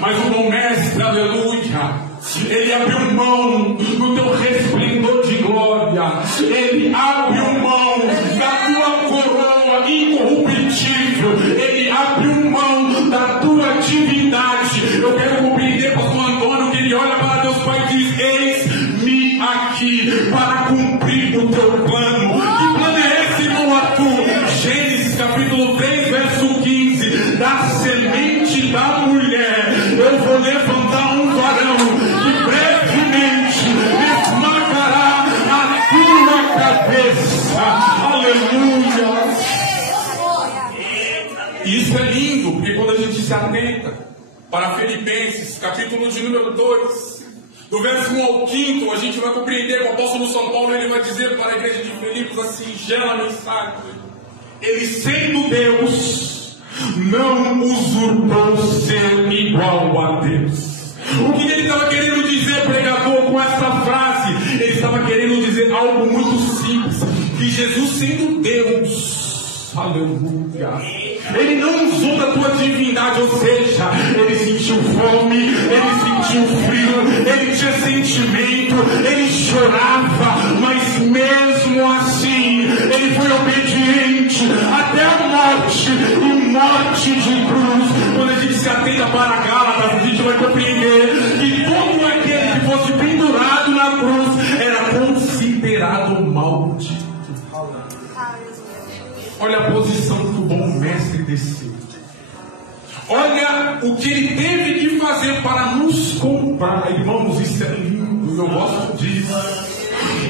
Mas o bom mestre, aleluia, ele abriu mão do teu resplendor de glória. Ele abriu mão da tua coroa incorruptível. Ele abriu mão da tua divindade. Eu quero compreender, pastor Antônio, que ele olha para Deus Pai e diz: eis-me aqui para cumprir o teu plano. Que plano é esse, irmão Arthur? Gênesis capítulo 3, verso 15. Da semente da mulher eu vou levantar um varão que brevemente esmagará a tua cabeça. Aleluia. Isso é lindo, porque quando a gente se atenta para Filipenses, capítulo de número 2, do verso 1 ao 5, a gente vai compreender que o apóstolo São Paulo ele vai dizer para a igreja de Filipos a singela mensagem: ele, sendo Deus, não usurpou ser igual a Deus. O que ele estava querendo dizer, pregador, com essa frase? Ele estava querendo dizer algo muito simples: que Jesus, sendo Deus, aleluia, ele não usou da tua divindade, ou seja, ele sentiu fome, ele sentiu frio, ele tinha sentimento, ele chorava, mas mesmo assim, ele foi obediente até a morte, e morte de cruz. Quando a gente se atenta para Gálatas, a gente vai compreender que todo aquele que fosse pendurado na cruz era considerado maldito. Olha a posição que o bom mestre desceu. Olha o que ele teve que fazer para nos comprar. Irmãos, isso é lindo, eu gosto disso.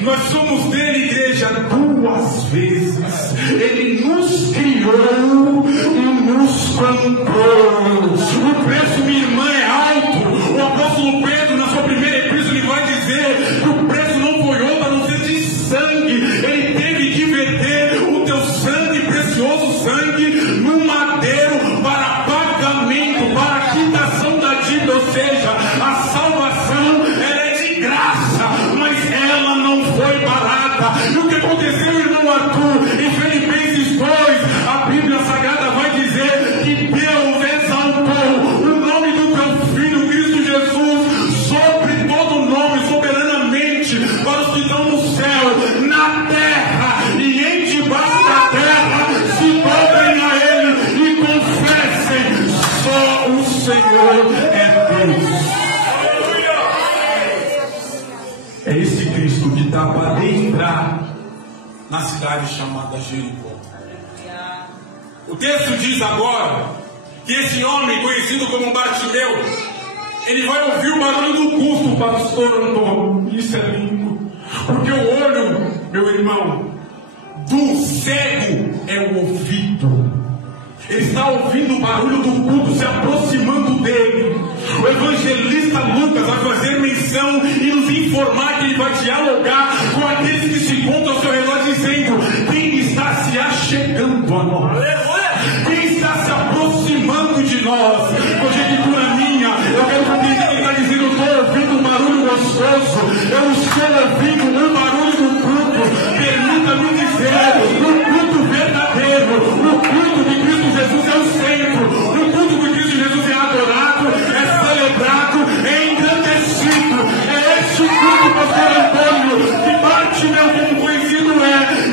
Nós somos dele, igreja, 2 vezes. Ele nos criou e nos comprou. O preço, minha irmã, é alto. O apóstolo Pedro, na sua primeira epístola, ele vai dizer que o preço não foi outro a não ser de sangue. Ele teve que verter o teu sangue, precioso sangue, no madeiro para pagamento, para quitação da dívida. Ou seja, a salvação ela é de graça, mas ela não foi barata. E o que aconteceu, irmão Arthur, em Filipenses 2, a Bíblia Sagrada vai dizer que Deus exaltou o nome do teu Filho Cristo Jesus sobre todo nome, soberanamente, para os que estão no céu, na terra e em debaixo da terra, se dobrem a Ele e confessem: só o Senhor é Deus. É esse Cristo que está para entrar na cidade chamada Jericó. O texto diz agora que esse homem, conhecido como Bartimeu, ele vai ouvir o barulho do culto, pastor Antônio. Isso é lindo, porque o olho, meu irmão, do cego é o ouvido. Ele está ouvindo o barulho do culto se aproximando dele. O evangelista Lucas vai fazer menção e nos informar que ele vai dialogar com aqueles que se encontram ao seu redor, dizendo: quem está se achegando a nós? Quem está se aproximando de nós? Conjectura minha, eu quero compreender que ele está dizendo: eu estou ouvindo um barulho gostoso, eu estou ouvindo um barulho do culto. Permita-me dizer, o culto verdadeiro, o culto de Cristo Jesus é o centro. O culto de Cristo Jesus é adorado, é celebrado, é engrandecido. É esse o culto, pastor Antônio, que Bartimeu, como conhecido é,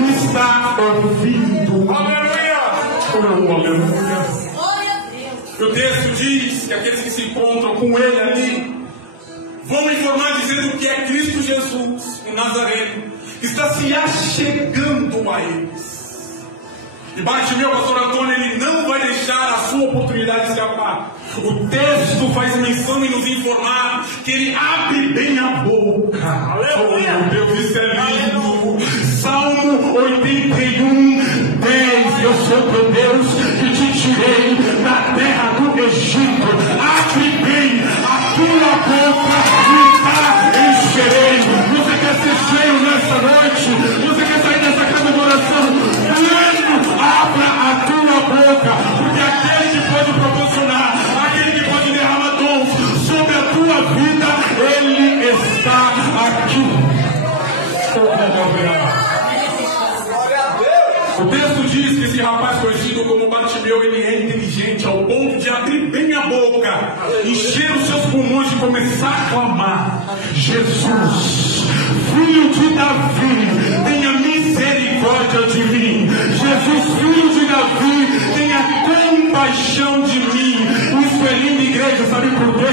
está ouvindo. Aleluia! Oh, aleluia! O texto diz que aqueles que se encontram com ele ali vão informar dizendo que é Cristo Jesus, o Nazareno, que está se achegando a eles. E Bartimeu, pastor Antônio, ele não vai deixar a sua oportunidade escapar. O texto faz menção em nos informar que ele abre bem a boca. Aleluia! Oh, meu Deus, isso é lindo. Salmo 81, 10. Eu sou teu Deus que te tirei da terra do Egito. Abre bem a tua boca e a encherei. Você quer ser cheio nessa noite? Você quer sair dessa casa de oração? Abra a tua boca, porque aquele que pode proporcionar, aquele que pode derramar dons sobre a tua vida, ele está aqui. O texto diz que esse rapaz conhecido como Bartimeu, ele é inteligente ao ponto de abrir bem a boca aleluia, encher os seus pulmões e começar a clamar: Jesus, filho de Davi, tenha misericórdia de mim. Jesus, filho de Davi, tenha compaixão de mim. Isso é lindo, igreja, sabe por quê?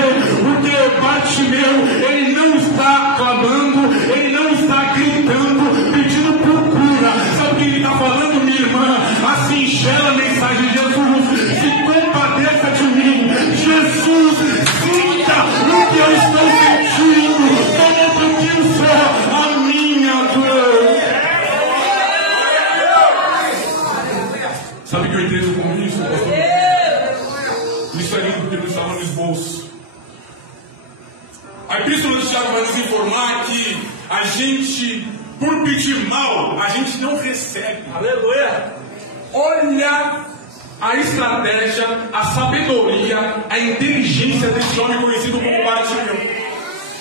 Porque Bartimeu, ele não está clamando, ele não está gritando, pedindo por cura. Sabe o que ele está falando, minha irmã? A singela mensagem: Jesus, se compadeça de mim. Jesus, sinta o que eu estou sentindo. Toma um pouquinho só a minha dor. Sabe que eu entendo com isso, pastor? Isso é lindo porque não estava no esboço. A Epístola de Tiago vai nos informar que a gente, por pedir mal, a gente não recebe. Aleluia! Olha a estratégia, a sabedoria, a inteligência desse homem conhecido como Bartimeu.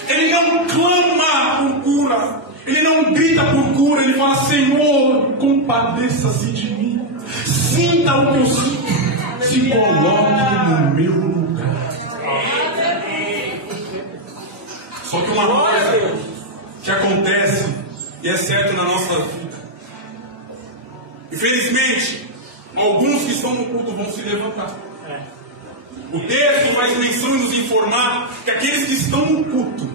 Ele não clama por cura, ele não grita por cura, ele fala: Senhor, compadeça-se de mim, sinta o que eu sinto, se coloque no meu lugar. Só que uma coisa que acontece e é certo na nossa vida, infelizmente, alguns que estão no culto vão se levantar. O texto faz menção e nos informar que aqueles que estão no culto,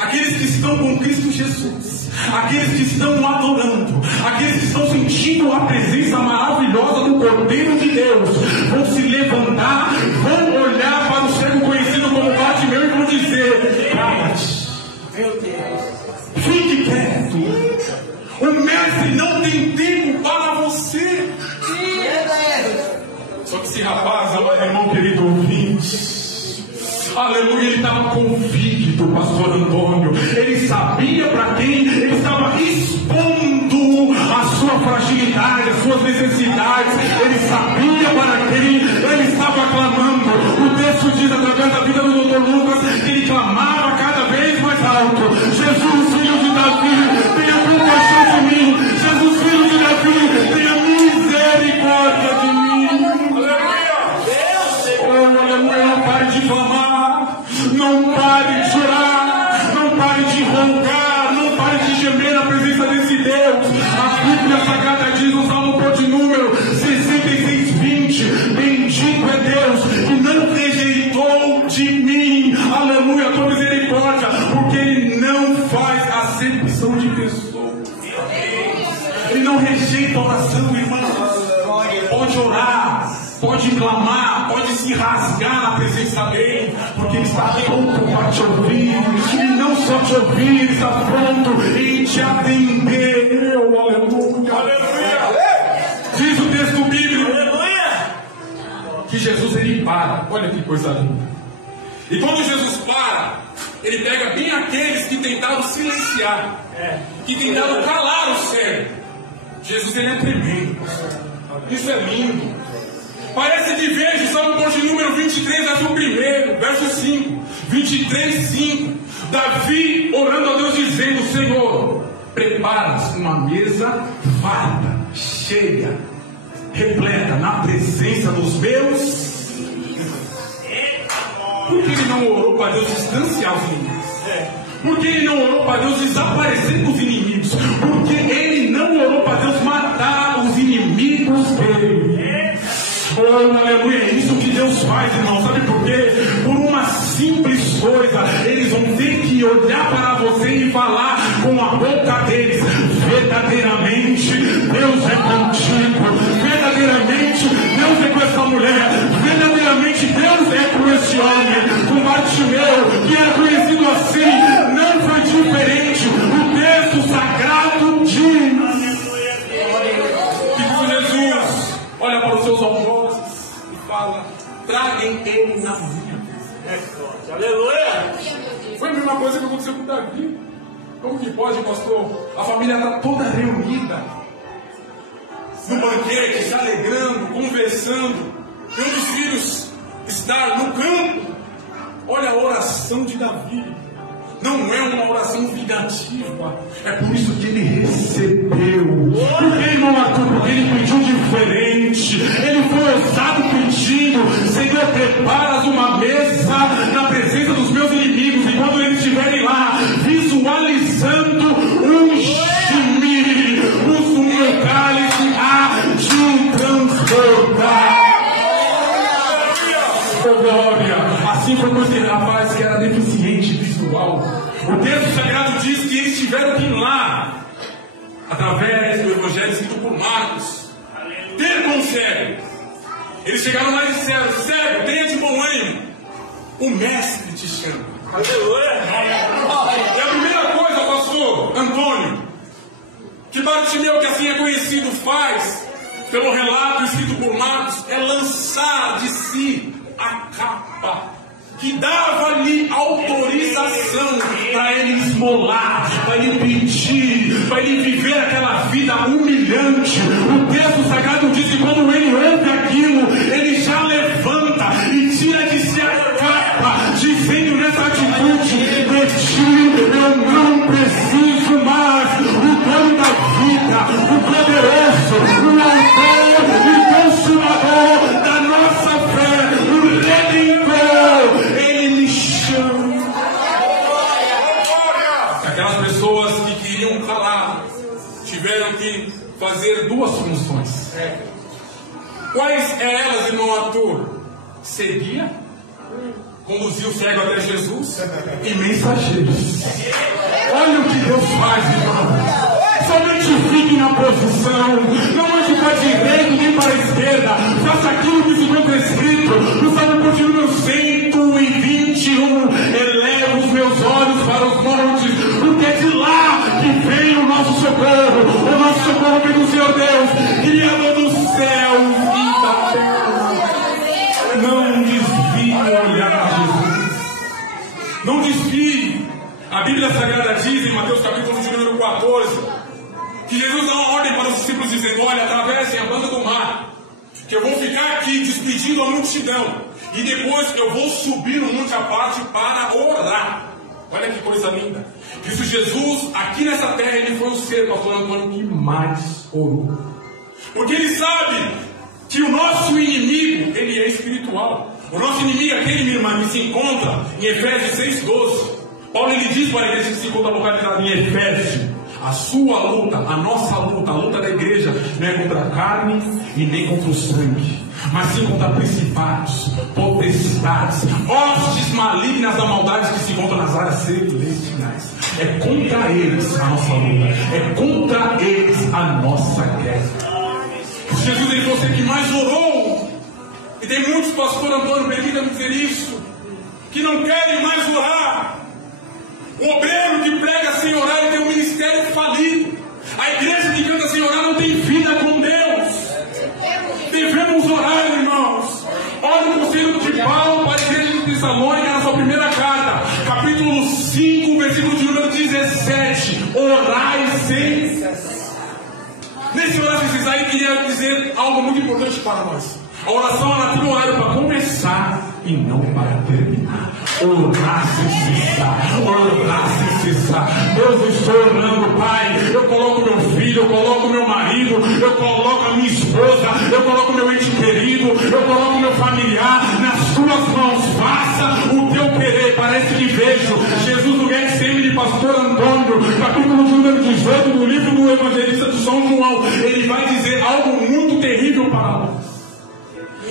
aqueles que estão com Cristo Jesus, aqueles que estão adorando, aqueles que estão sentindo a presença maravilhosa do Cordeiro de Deus, vão se levantar, vão olhar para o cego conhecido como Bartimeu e vão dizer: cala-te, fique quieto, o mestre não tem tempo para você. Só que esse rapaz, irmão querido ouvinte, aleluia, ele estava convicto, pastor Antônio. Ele sabia para quem ele estava expondo a sua fragilidade, as suas necessidades. Ele sabia para quem ele estava clamando. O texto diz, através da vida do Dr. Lucas, que ele clamava cada vez mais alto: Jesus, filho de Davi, tenha compaixão de mim. Jesus, filho de Davi, tenha misericórdia de mim. Aleluia, não pare de clamar, não pare de chorar, não pare de roncar, não pare de gemer na presença desse Deus. A Bíblia Sagrada diz no Salmo de número 66:20: bendito é Deus que não rejeitou de mim, aleluia, a tua misericórdia, porque Ele não faz acepção de pessoas. Ele não rejeita a oração, irmã. Pode orar, pode clamar, pode se rasgar na presença dele, porque ele está pronto para te ouvir. E não só te ouvir, ele está pronto em te atender. Aleluia, aleluia. Diz o texto bíblico, aleluia, que Jesus ele para. Olha que coisa linda. E quando Jesus para, ele pega bem aqueles que tentaram silenciar, que tentaram calar o cego. Jesus ele é tremendo. Isso é lindo. Parece que vejo Salmo de número 23, verso 5. 23:5. Davi orando a Deus dizendo: Senhor, prepara-se uma mesa farta, cheia, repleta na presença dos meus. Por que ele não orou para Deus distanciar os inimigos? Por que ele não orou para Deus desaparecer dos inimigos? Porque ele não orou para Deus matar os inimigos dele. Oh, aleluia, é isso que Deus faz, irmão. Sabe por quê? Por uma simples coisa, eles vão ter que olhar para você e falar com a boca deles: verdadeiramente Deus é contigo, verdadeiramente Deus é com essa mulher, verdadeiramente Deus é com esse homem. Com Bartimeu, que era conhecido assim, não foi diferente. O texto sagrado diz que Jesus olha para os seus algozes e fala: traguem ele na minha presença. Aleluia! Foi a mesma coisa que aconteceu com Davi. Como que pode, pastor? A família está toda reunida no banquete, se alegrando, conversando. E um dos filhos está no campo. Olha a oração de Davi. não é uma oração vingativa. É por isso que ele recebeu. Porque ele não atua, porque ele pediu diferente. Ele foi ousado pedindo: Senhor, preparas uma mesa na presença dos meus inimigos. E quando eles estiverem lá, visualizando unge-me, uso o meu cálice a de transbordar. Glória. Assim como esse rapaz que era deficiente visual. O texto sagrado diz que eles tiveram que ir lá, através do evangelho escrito por Marcos, ter com o cego. Eles chegaram lá e disseram: cego, tenha de bom ânimo, o mestre te chama. E a primeira coisa, pastor Antônio, que Bartimeu, que assim é conhecido, faz, pelo relato escrito por Marcos, é lançar de si a capa que dava-lhe autorização para ele esmolar, para ele pedir, para ele viver aquela vida humilhante. O texto sagrado diz que quando ele ouve aquilo, ele já levanta e tira de si a capa, dizendo nessa atitude: de ti eu não preciso mais. O dono da vida, o poderoso, o autor e consumador da nossa fé, o Redentor, ele me chama. Aquelas pessoas que queriam calar tiveram que fazer duas funções. Quais elas, irmão Arthur? Seguia, conduzir o cego até Jesus, e mensageiros. Olha o que Deus faz, irmão. Somente fique na posição, não ande para a direita nem para a esquerda. Faça aquilo que se encontra escrito no Salmo de número 121. Elevo os meus olhos para os montes, porque é de lá que vem o nosso socorro. O nosso socorro vem do Senhor Deus, Criador dos céus e da terra. Não desvie o olhar de Jesus. Não desvie. A Bíblia Sagrada diz em Mateus capítulo de número 14 que Jesus dá uma ordem para os discípulos dizendo: olha, atravessem a banda do mar, que eu vou ficar aqui despedindo a multidão, e depois eu vou subir no monte à parte para orar. Olha que coisa linda. Isso, Jesus, aqui nessa terra, ele foi o ser, pastor Antônio, que mais orou. Porque ele sabe que o nosso inimigo, ele é espiritual. O nosso inimigo, aquele, minha irmã, que se encontra em Efésios 6,12. Paulo, ele diz para a igreja que se encontra localizada em Efésios: a sua luta, a nossa luta, a luta da igreja, não é contra a carne e nem contra o sangue, mas sim contra principados, potestades, hostes malignas da maldade que se encontram nas áreas celestiais. É contra eles a nossa luta, é contra eles a nossa guerra. Jesus, ele foi o que mais orou. E tem muitos, pastor Antônio, permita-me dizer isso, que não querem mais orar. O obreiro que prega sem orar, ele tem um ministério falido. A igreja que canta sem orar não tem vida com Deus. Devemos orar, irmãos. Olha o conselho de Paulo para a igreja de Tessalônica na sua primeira carta, capítulo 5, versículo de número 17. Orai sem cessar. Nesse orar sem cessar, ele queria dizer algo muito importante para nós. A oração, ela tem um horário para começar e não para terminar. Orar sem cessar, orar sem cessar. Deus, eu estou orando, Pai. Eu coloco meu filho, eu coloco meu marido, eu coloco a minha esposa, eu coloco meu ente querido, eu coloco meu familiar nas tuas mãos. Faça o teu querer. Parece que vejo Jesus no Getsemane de pastor Antônio, capítulo número 18 do livro do evangelista de São João. Ele vai dizer algo muito terrível para nós.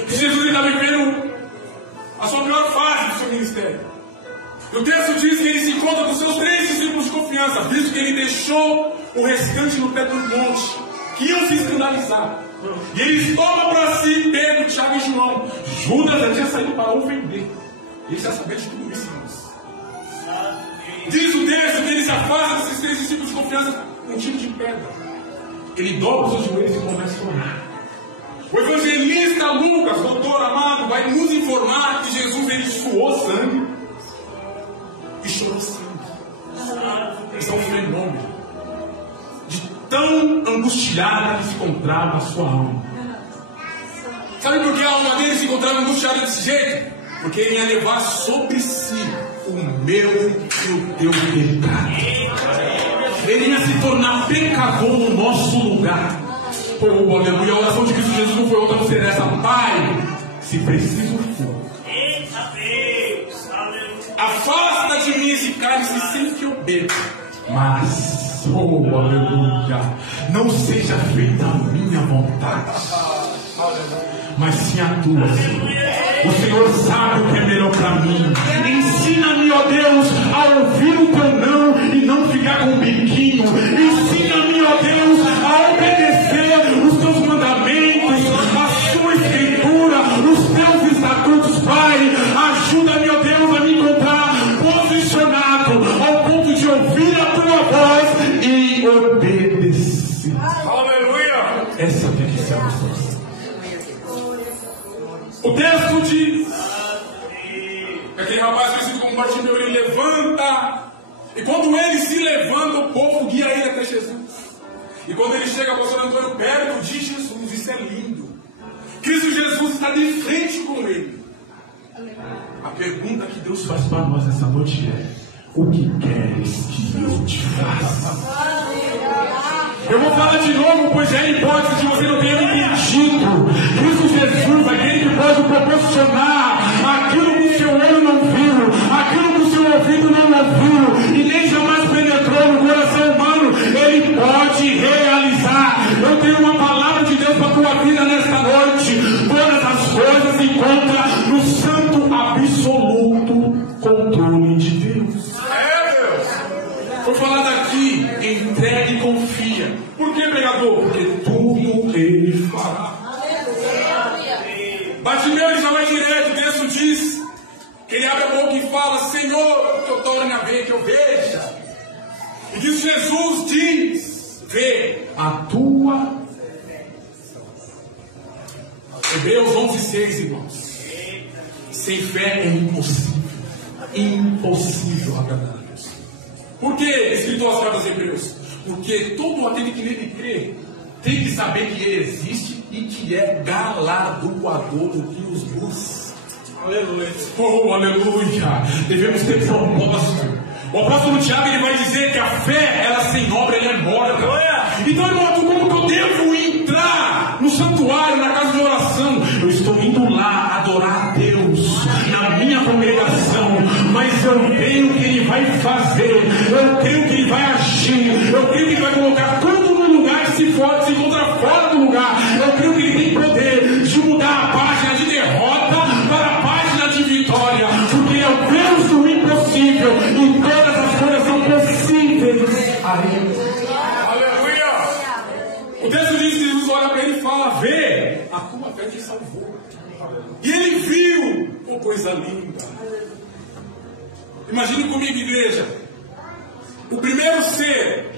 Jesus está vivendo a sua pior fase do seu ministério. O texto diz que ele se encontra com seus 3 discípulos de confiança, visto que ele deixou o restante no pé do monte, que iam se escandalizar. E eles tomam para si Pedro, Tiago e João. Judas já tinha saído para o vender. Ele já sabia de tudo isso, irmãos. Diz o texto que ele se afasta desses 3 discípulos de confiança com um tiro de pedra. Ele dobra os seus joelhos e começa a orar. O evangelista Lucas, doutor amado, vai nos informar que Jesus, ele suou sangue e chorou sangue. Isso é um fenômeno de tão angustiada que se encontrava a sua alma. Sabe por que a alma dele se encontrava angustiada desse jeito? Porque ele ia levar sobre si o meu e o teu pecado. Ele ia se tornar pecador no nosso lugar. Oh, aleluia. A oração de Cristo Jesus não foi outra, não ser essa. Pai, se preciso for, afasta de mim esse cálice sem que eu beba. Mas, oh, aleluia, não seja feita a minha vontade, mas sim a tua, Senhor. O Senhor sabe o que é melhor para mim. Ensina-me, ó Deus, a ouvir o teu não e não ficar com o biquinho. Ensina-me, ó Deus, a obedecer os teus mandamentos, a sua escritura, os teus estatutos, Pai. Ajuda-me, ó Deus, a me encontrar posicionado ao ponto de ouvir a tua voz e obedecer. Aleluia! Essa tem que ser a nossa oração. O texto diz: aquele rapaz conhecido como Bartimeu, ele levanta, e quando ele se levanta, o povo guia ele até Jesus. E quando ele chega, pastor Antônio, perto de Jesus, isso é lindo. Cristo Jesus está de frente com ele. A pergunta que Deus faz para nós essa noite é: o que queres que eu te faça? Eu vou falar de novo, pois é hipótese de você não ter entendido. Cristo Jesus, aquele que pode proporcionar aquilo que o seu olho não viu, aquilo que o seu ouvido não ouviu, e nem jamais penetrou no coração humano, ele pode realizar. Eu tenho uma palavra de Deus para a tua vida nesta noite. Todas as coisas se encontram no santo absoluto controle de Deus. Foi falado aqui, entregue e confia. Por que, pregador? Porque tudo ele fará. Bartimeu, ele já vai direto. O texto diz que ele abre a boca e fala: Senhor, que eu torne a ver, que eu veja. E diz: Jesus diz: vê a tua. Hebreus 11:6, irmãos. Sem fé é impossível. Impossível agradar a Deus. Por que escrito aos cartas Hebreus? Porque todo aquele que nele crê tem que saber que ele existe e que é galardoador do que os busca. Aleluia. Oh, aleluia. Devemos ter propósito. O apóstolo Tiago, ele vai dizer que a fé, ela sem obra, ela é morta. Então, irmão, como que eu devo entrar no santuário, na casa de oração? Eu estou indo lá adorar a Deus na minha congregação, mas eu creio que Ele vai fazer, eu creio que Ele vai agir, eu creio que Ele vai colocar tudo no lugar que se encontra fora do lugar. Eu creio que Ele tem poder de mudar a página de derrota para a página de vitória, porque Ele é o Deus do impossível e todas as coisas são possíveis a Ele. O texto diz que Jesus olha para ele e fala: vê, a tua fé te salvou. E ele viu, oh, coisa linda. Imagine comigo, igreja. O primeiro ser,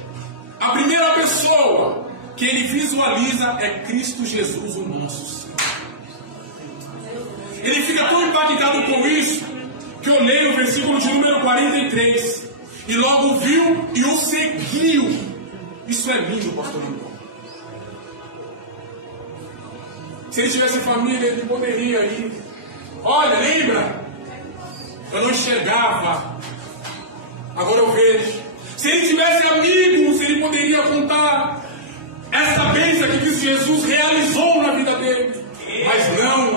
a primeira pessoa que ele visualiza é Cristo Jesus, o nosso Senhor. Ele fica tão impactado com isso que eu leio o versículo de número 43. E logo viu e o seguiu. Isso é lindo, pastor Antônio. Se ele tivesse família, ele poderia ir. Olha, lembra? Eu não enxergava, agora eu vejo. Se ele tivesse amigos, ele poderia contar essa bênção que Cristo Jesus realizou na vida dele. Mas não,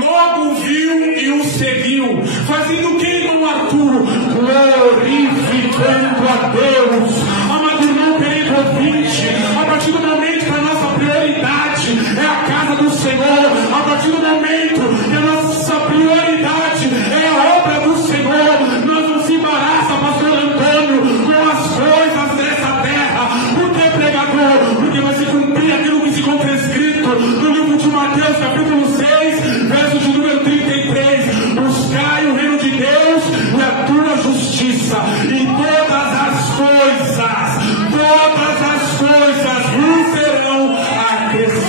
logo viu e o seguiu. Fazendo o que, irmão Arthur? Glorificando a Deus. Amado irmão, querido ouvinte, a partir do momento que a nossa prioridade é a casa do Senhor, a partir do momento que a nossa prioridade é a obra do Senhor, nós não se embaraça, pastor Antônio, com as coisas dessa terra. Por que, pregador? Porque vai se cumprir aquilo que se encontra escrito no livro de Mateus, capítulo 6, verso de número 33. Buscai o reino de Deus e a tua justiça, e todas as coisas vos serão acrescentadas.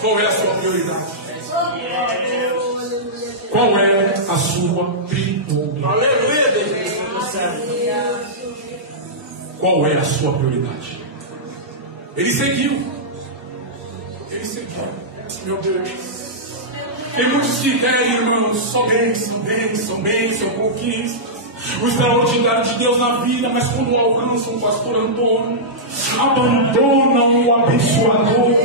Qual é a sua prioridade? Qual é a sua prioridade? Qual é a sua prioridade? Ele seguiu. Meu Deus. Tem muitos que querem, irmãos, só bênção, conquista. O extraordinário de Deus na vida, mas quando alcançam o pastor Antônio, abandonam o abençoador,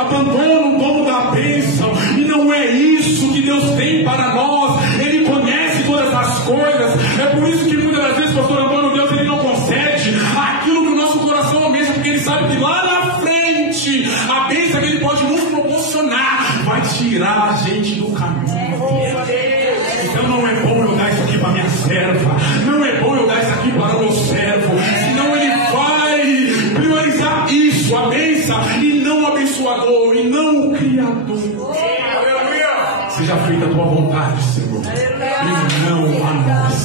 abandonam o dono da bênção, e não é isso que Deus tem para nós. Ele conhece todas as coisas. É por isso que muitas das vezes, pastor Antônio, Deus ele não concede aquilo que o nosso coração almeja, porque ele sabe que lá na frente a bênção que ele pode nos proporcionar vai tirar a gente do caminho. Então não é bom eu dar isso aqui para minha serva, não é bom eu dar isso aqui para o meu servo, senão ele vai priorizar isso, a bênção, e não o abençoador, e não o Criador. Seja feita a tua vontade, Senhor, e não a nós.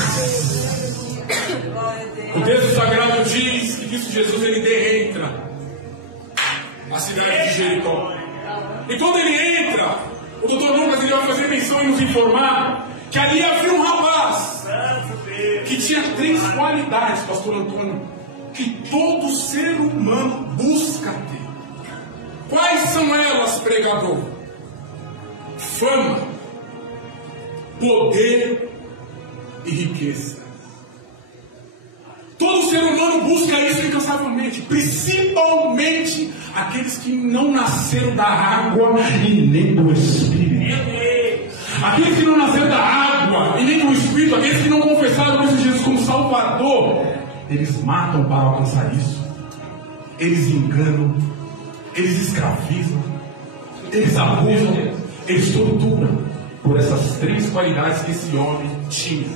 O texto sagrado diz que Cristo Jesus ele entra na cidade de Jericó. E quando ele entra, o doutor Lucas ele vai fazer menção e nos informar que ali havia um rapaz que tinha 3 qualidades, pastor Antônio, que todo ser humano busca ter. Quais são elas, pregador? Fama, poder e riqueza. Todo ser humano busca isso incansavelmente, principalmente aqueles que não nasceram da água e nem do Espírito. Aqueles que não nasceram da água e nem do Espírito, aqueles que não confessaram Cristo Jesus como Salvador, eles matam para alcançar isso. Eles enganam, eles escravizam, eles abusam, eles torturam por essas 3 qualidades que esse homem tinha.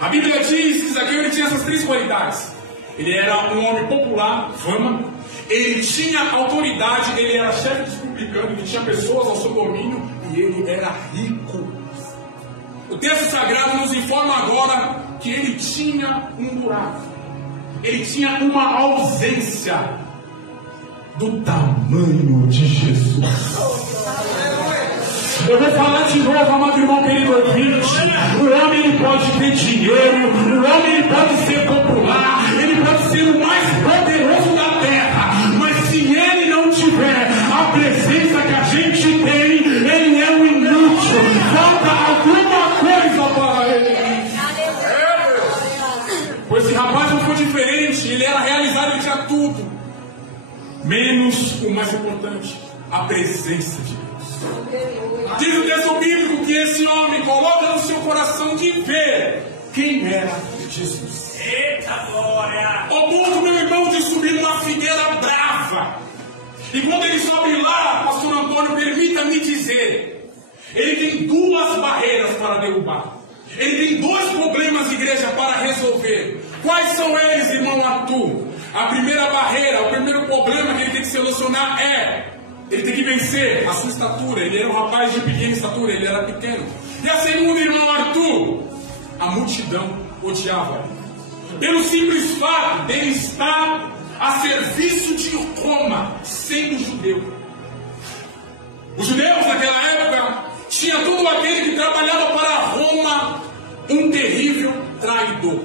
A Bíblia diz que Zaqueu ele tinha essas 3 qualidades. Ele era um homem popular, fama. Ele tinha autoridade, ele era chefe dos publicanos, ele tinha pessoas ao seu domínio e ele era rico. O texto sagrado nos informa agora que ele tinha um buraco. Ele tinha uma ausência do tamanho de Jesus. Eu vou falar de novo, amado irmão querido ouvinte. O homem ele pode ter dinheiro, o homem ele pode ser popular, ele pode ser o mais poderoso da terra, mas se ele não tiver a presença que a gente tem, ele é um inútil. Falta alguma coisa para ele. Pois esse rapaz não foi diferente, ele era realizado, ele tinha tudo, menos o mais importante, a presença de Deus. Diz o texto bíblico que esse homem coloca no seu coração de ver quem era Jesus. Eita glória! Ao ponto, meu irmão, de subir numa figueira brava. E quando ele sobe lá, pastor Antônio, permita-me dizer, ele tem 2 barreiras para derrubar. Ele tem 2 problemas, igreja, para resolver. Quais são eles, irmão Arthur? A primeira barreira, o primeiro problema que ele tem que solucionar ele tem que vencer a sua estatura. Ele era um rapaz de pequena estatura, ele era pequeno. E a segunda, irmão Arthur, a multidão odiava ele. Pelo simples fato dele estar a serviço de Roma, sendo judeu. Os judeus naquela época tinha todo aquele que trabalhava para Roma um terrível traidor.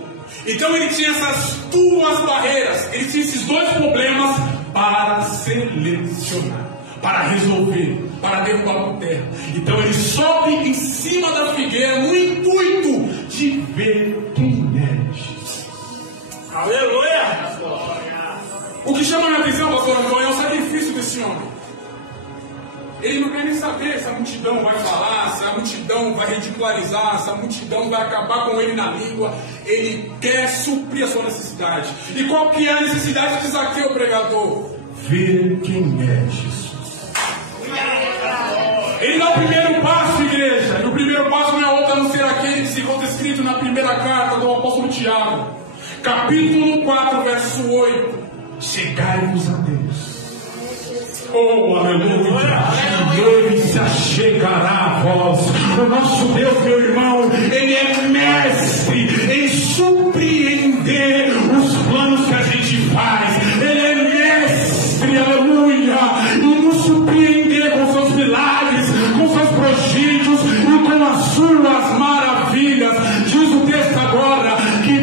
Então ele tinha essas 2 barreiras, ele tinha esses 2 problemas para selecionar, para resolver, para derrubar por terra. Então ele sobe em cima da figueira no intuito de ver quem é Jesus. Aleluia! O que chama a minha atenção, pastor Antônio, é o sacrifício desse homem. Ele não quer nem saber se a multidão vai falar, se a multidão vai ridicularizar, se a multidão vai acabar com ele na língua. Ele quer suprir a sua necessidade. E qual que é a necessidade de Zaqueu, pregador? Ver quem é Jesus. Ele dá o primeiro passo, igreja. E o primeiro passo não é outro a não ser aquele que se encontra escrito na primeira carta do apóstolo Tiago, capítulo 4, verso 8. Chegai-vos a Deus. Oh, aleluia! E Ele se achegará a vós. O nosso Deus, meu irmão, Ele é mestre em surpreender os planos que a gente faz. Ele é mestre, aleluia, em nos surpreender com seus milagres, com seus prodígios e com as suas maravilhas. Diz o texto agora que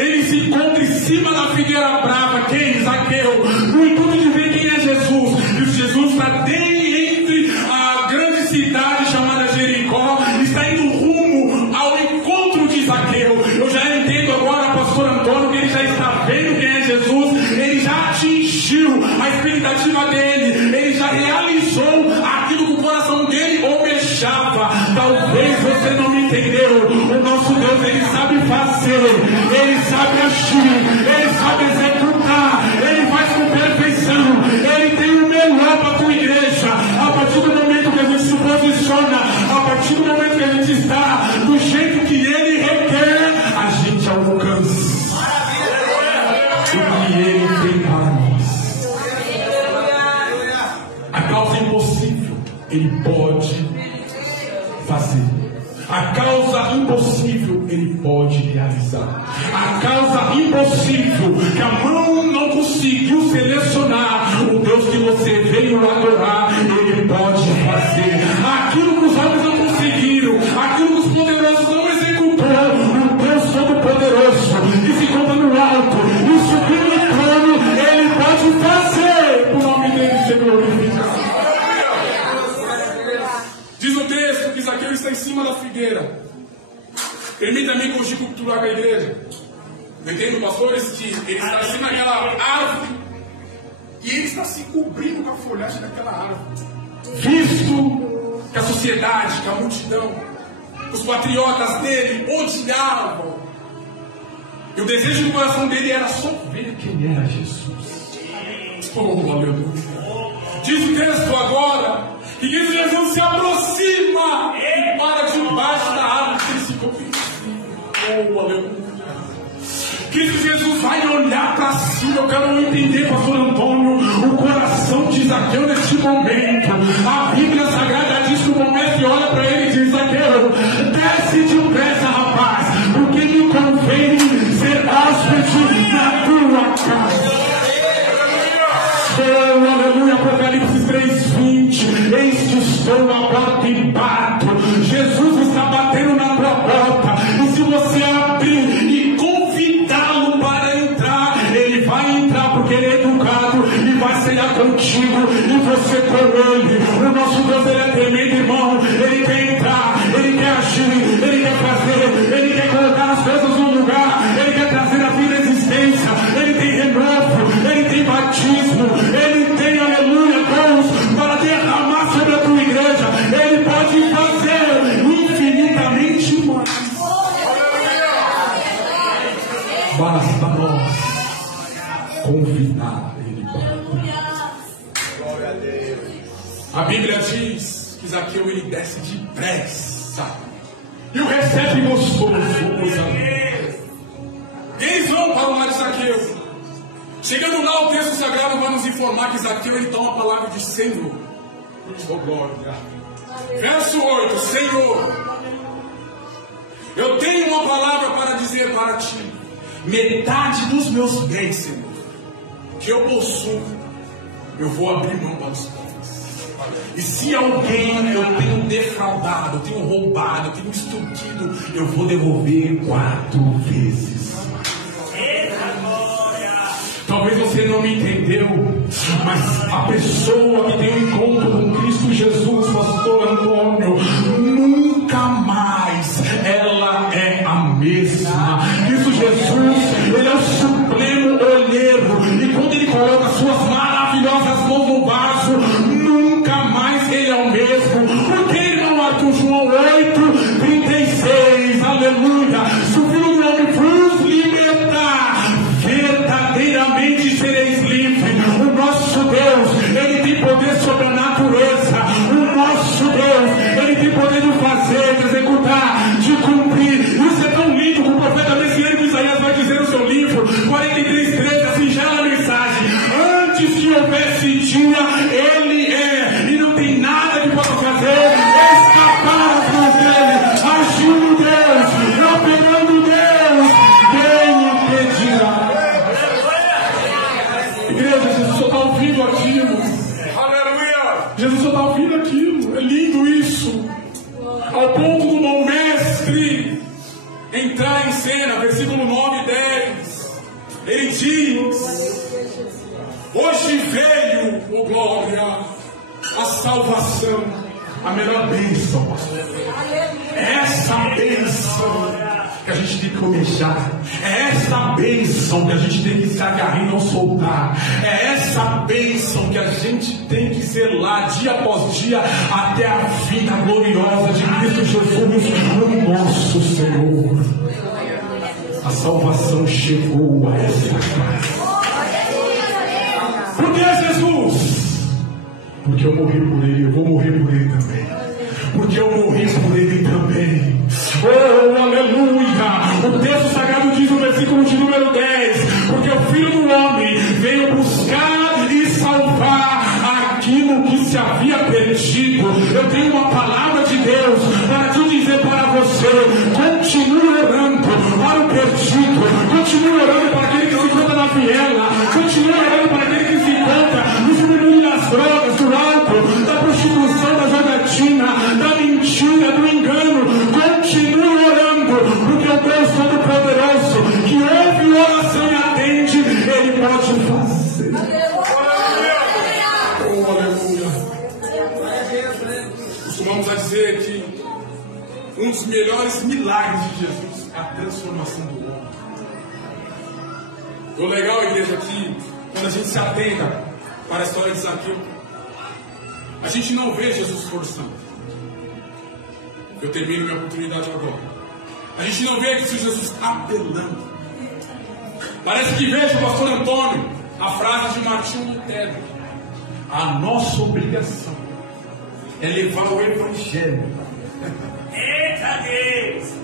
ele se encontra em cima da figueira brava, quem? Zaqueu, no intuito de ver quem é Jesus. E Jesus está entre a grande cidade cidade chamada Jericó, está indo rumo ao encontro de Zaqueu. Eu já entendo agora, pastor Antônio, que ele já está vendo quem é Jesus, ele já atingiu a expectativa dele, ele já realizou aquilo que o coração dele almejava. Talvez você não me entendeu. O nosso Deus, ele sabe fazer, ele sabe agir, ele sabe executar, ele faz com perfeição, ele tem o melhor para a tua igreja. A partir do momento que a gente se posiciona, a partir do momento que a gente está do jeito que ele requer, a gente alcança o que ele tem para nós. A causa impossível ele pode fazer. A causa impossível ele pode realizar. A causa impossível que a mão não conseguiu selecionar, o Deus que você veio adorar, ele pode fazer. Aquilo que os homens não conseguiram, aquilo que os poderosos não executou, o Deus Todo-Poderoso que se encontra no alto e subiu no trono, ele pode fazer. O nome dele seja glorificado. Diz o texto que Zaqueu está em cima da figueira. Permita-me conjecturar com a igreja. Eu entendo, pastores, que ele está em cima daquela árvore e ele está se cobrindo com a folhagem daquela árvore. Visto que a sociedade, que a multidão, os patriotas dele odiavam. E o desejo do coração dele era só ver quem era Jesus. Oh, aleluia. Diz o texto agora que Jesus se aproxima e para debaixo da árvore que ele se cobriu. Oh, aleluia. Cristo Jesus vai olhar para cima. Eu quero entender, pastor Antônio, o coração de Zaqueu neste momento. A Bíblia Sagrada diz que o momento que olha para ele e diz: Zaqueu, desce depressa, rapaz, porque me convém ser hóspede na tua casa. Oh, aleluia. Apocalipse 3:20. Eis que estou à porta e bato. Jesus está batendo na tua porta. E se você abrir e convidá-lo para entrar, ele vai entrar, porque ele é educado e vai cear contigo e você com ele. O nosso Deus, ele é tremendo, irmão. Ele quer entrar, ele quer agir, ele quer fazer, ele quer colocar as coisas no lugar, ele quer trazer a vida à existência. Ele tem renovo, ele tem batismo, ele tem, aleluia, Deus, para derramar sobre a tua igreja. Ele pode fazer infinitamente mais. Basta nós convidar ele para. Glória a Deus. A Bíblia diz que Zaqueu ele desce depressa e o recebe gostoso. Eles vão para o lado de Zaqueu. Chegando lá, o texto sagrado vai nos informar que Zaqueu ele toma a palavra de Senhor. Oh, glória. Verso 8: Senhor, eu tenho uma palavra para dizer para ti. Metade dos meus bens, Senhor, que eu possuo, eu vou abrir mão para os pobres. E se alguém eu tenho defraudado, eu tenho roubado, eu tenho extorquido, eu vou devolver 4 vezes. Talvez você não me entendeu, mas a pessoa que tem um encontro com Cristo Jesus, pastor Antônio, nunca mais ela é a mesma. Cristo Jesus, ele é o supremo olheiro, e quando ele coloca suas maravilhosas mãos no vaso, nunca mais ele é o mesmo. Porque, irmão, Arthur, João 8:36, aleluia, se o Filho do Homem vos libertar, verdadeiramente sereis livres. O nosso Deus, ele tem poder sobre a natureza. O nosso Deus, ele tem poder de fazer, de executar, de cumprir. Isso é tão lindo que o profeta messiânico Isaías vai dizer no seu livro 43:13, a singela mensagem: antes que houvesse dia, ele é, e não tem nada que possa fazer escapar das mãos dele. Agindo Deus, operando Deus, quem impedirá? Igreja, Jesus só está ouvindo aquilo. Aleluia! Jesus só está ouvindo aquilo. É lindo isso. Ao ponto do bom mestre entrar em cena, versículo 9 e 10. Ele diz: hoje veio, oh glória, a salvação a melhor bênção, pastor. É essa bênção que a gente tem que começar. É essa bênção que a gente tem que se agarrar e não soltar. É essa bênção que a gente tem que zelar dia após dia até a vida gloriosa de Cristo Jesus, o nosso Senhor. A salvação chegou a essa casa. Por que Jesus? Porque eu morri por Ele, eu vou morrer por Ele também. Porque eu morri por Ele também. Oh, aleluia! O texto sagrado diz no versículo de número 10: porque o Filho do Homem veio buscar e salvar aquilo que se havia perdido. Eu tenho uma palavra de Deus para te dizer para você: continue orando para o perdido, continue orando para aquele que se encontra na viela, continue orando para aquele que se encontra no submundo das drogas, do álcool, da prostituição, da jogatina, da mentira, do engano. Continue orando, porque o Deus Todo-Poderoso, que ouve oração e atende, Ele pode fazer. Oh, aleluia. Costumamos a dizer que um dos melhores milagres de Jesus é a transformação do homem. O legal, igreja, é que quando a gente se atenta para a história de Zaqueu, a gente não vê Jesus forçando. Eu termino minha oportunidade agora. A gente não vê que Jesus apelando. Parece que vejo, pastor Antônio, a frase de Martinho Lutero: a nossa obrigação é levar o Evangelho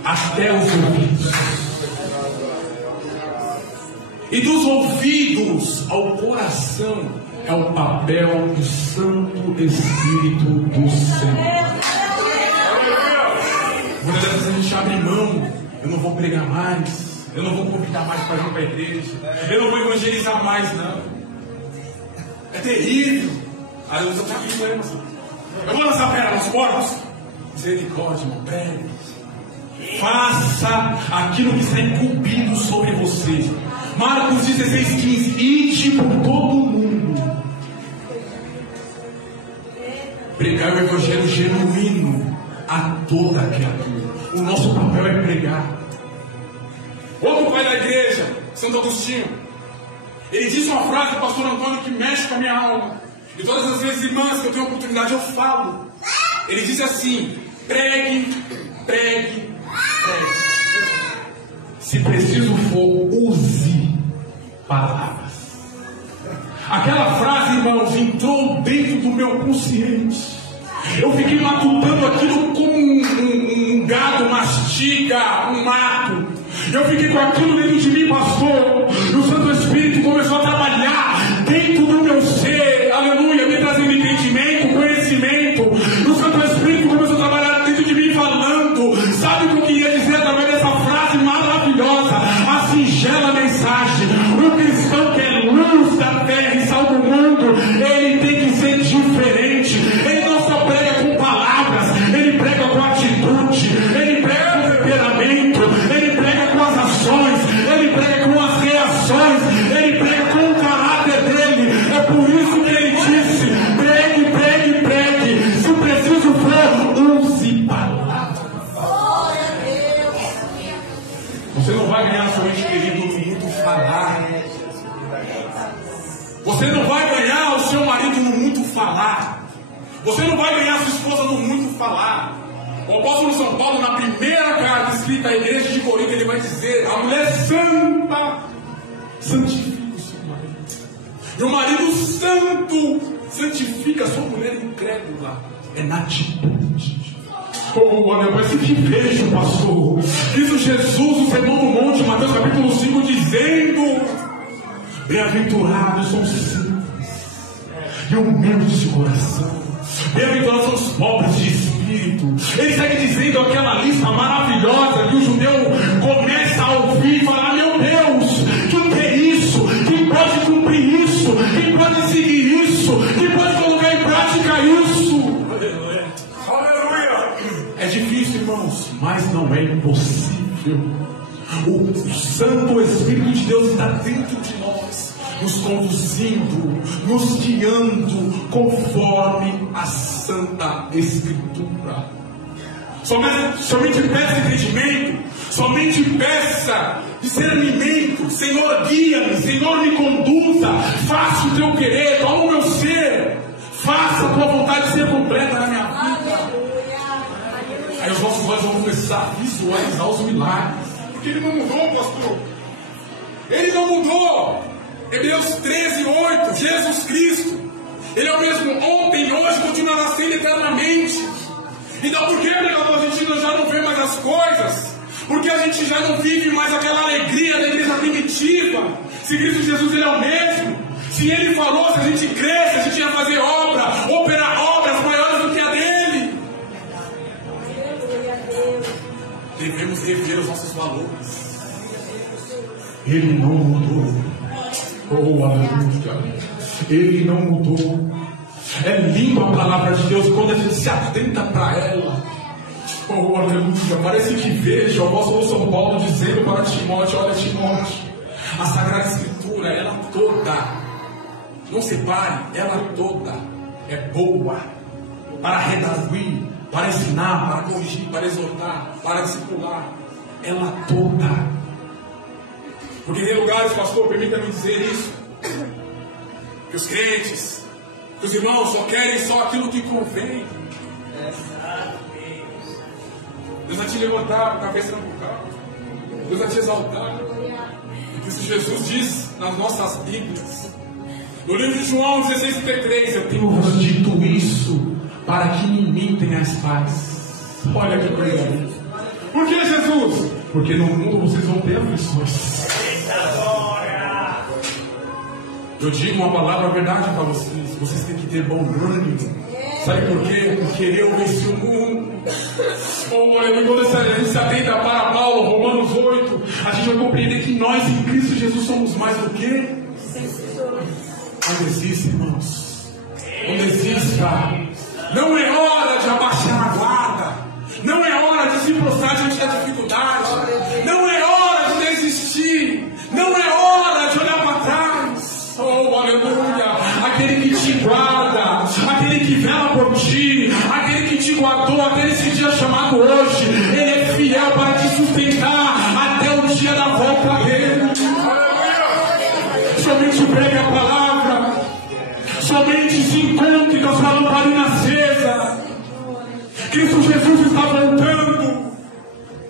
até os ouvidos, e dos ouvidos ao coração é o papel do Santo Espírito do Senhor. Muitas vezes a gente abre mão: eu não vou pregar mais, eu não vou convidar mais para vir para a igreja, eu não vou evangelizar mais, não. É terrível. Aí eu estou aqui com ele, eu vou lançar pedra nas portas. Misericórdia, irmão, pregue. Faça aquilo que está incumbido sobre você. Marcos 16:15: ide por todo o mundo, pregar o evangelho genuíno a toda criatura. O nosso papel é pregar. Outro pai da igreja, Santo Agostinho, ele disse uma frase do pastor Antônio que mexe com a minha alma. E todas as vezes, irmãs, que eu tenho oportunidade, eu falo. Ele disse assim: pregue, pregue, pregue. Se preciso for, use palavras. Aquela frase, irmãos, entrou dentro do meu consciente. Eu fiquei matutando aquilo como um gado mastiga um mato. Eu fiquei com aquilo dentro de mim, pastor. E o Santo Espírito começou a trabalhar dentro do meu ser, aleluia, me trazendo entendimento, conhecimento. E o Santo Espírito começou a trabalhar dentro de mim, falando: sabe o que eu queria dizer através dessa frase maravilhosa? A singela mensagem: o cristão que é luz da terra e sal do mundo, ele tem que ser diferente. Ele não só prega com palavras, ele prega com atitude, ele prega com temperamento, ele prega com as ações, ele prega com as reações, ele prega com o caráter dele. É por isso que ele disse: pregue, pregue, pregue. Se preciso for, use palavras. Você não vai ganhar seu ente querido no muito falar. Você não vai ganhar o seu marido no muito falar. Você não vai ganhar sua esposa no muito falar. O apóstolo São Paulo, na primeira carta escrita à igreja de Corinto, ele vai dizer: a mulher santa santifica o seu marido, e o marido santo santifica a sua mulher incrédula. É na atitude. Oh, olha, mas que vejo, pastor. Diz o Jesus, o Sermão do Monte, Mateus capítulo 5, dizendo: bem-aventurados são os simples e humildes de coração, bem-aventurados são os pobres de espírito. Ele segue dizendo aquela lista maravilhosa que o judeu começa a ouvir e falar: meu Deus, quem quer isso? Quem pode cumprir isso? Quem pode seguir isso? Quem pode colocar em prática isso? Aleluia! É difícil, irmãos, mas não é impossível. O Santo Espírito de Deus está dentro de nós, nos conduzindo, nos guiando conforme a Santa Escritura. Somente peça entendimento, somente peça discernimento. Senhor, guia-me, Senhor, me conduza, faça o teu querer, toma o meu ser, faça a tua vontade ser completa na minha vida. Aí os nossos olhos vão começar a visualizar os milagres, porque Ele não mudou, pastor. Ele não mudou. Hebreus 13:8, Jesus Cristo, Ele é o mesmo ontem, hoje, continuará sendo eternamente. Então por que, pregador, a gente já não vê mais as coisas? Porque a gente já não vive mais aquela alegria da igreja primitiva? Se Cristo Jesus Ele é o mesmo, se Ele falou, se a gente cresce, a gente ia fazer operar obras maiores do que a dele. Devemos rever os nossos valores. Ele não mudou. Oh, aleluia. Ele não mudou. É lindo a palavra de Deus quando a gente se atenta para ela. Oh, aleluia. Parece que veja o apóstolo São Paulo dizendo para Timóteo: olha, Timóteo, a Sagrada Escritura, ela toda, não separe, ela toda é boa para redarguir, para ensinar, para corrigir, para exortar, para discipular. Ela toda. Porque tem lugares, pastor, permita-me dizer isso, que os crentes, que os irmãos só querem só aquilo que convém. Deus vai te levantar com a cabeça no bucal. Deus vai te exaltar. E que Jesus diz nas nossas Bíblias, no livro de João 16:33, eu tenho-vos dito isso para que em mim tenhas paz. Olha que coisa. Por que, Jesus? Porque no mundo vocês vão ter aflições. Eu digo uma palavra verdade para vocês. Vocês têm que ter bom ânimo. Sabe por quê? Porque eu venci o mundo. Oh, quando a gente se atenta para Paulo, Romanos 8, a gente vai compreender que nós em Cristo Jesus somos mais do que? Não desista, irmãos. Não desista. Não é hora de abaixar a guarda. Não é hora de se prostrar diante da dificuldade. Não é hora de desistir. Não é hora de olhar para trás. Oh, aleluia. Aquele que te guarda, aquele que vela por ti, aquele que te guardou até esse dia chamado hoje, Ele é fiel para te sustentar até o dia da volta dele. Somente pregue a palavra, somente se encontre com a sua lamparina acesa. Cristo Jesus está voltando.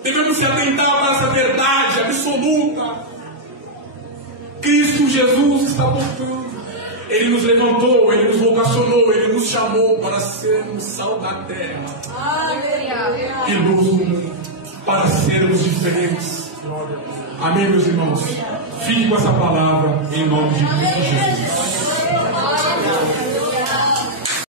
Devemos se atentar para essa verdade absoluta. Cristo Jesus está voltando. Ele nos levantou, Ele nos vocacionou, Ele nos chamou para sermos sal da terra e luz do mundo, para sermos diferentes. Amém, meus irmãos? Fique com essa palavra em nome de Cristo Jesus.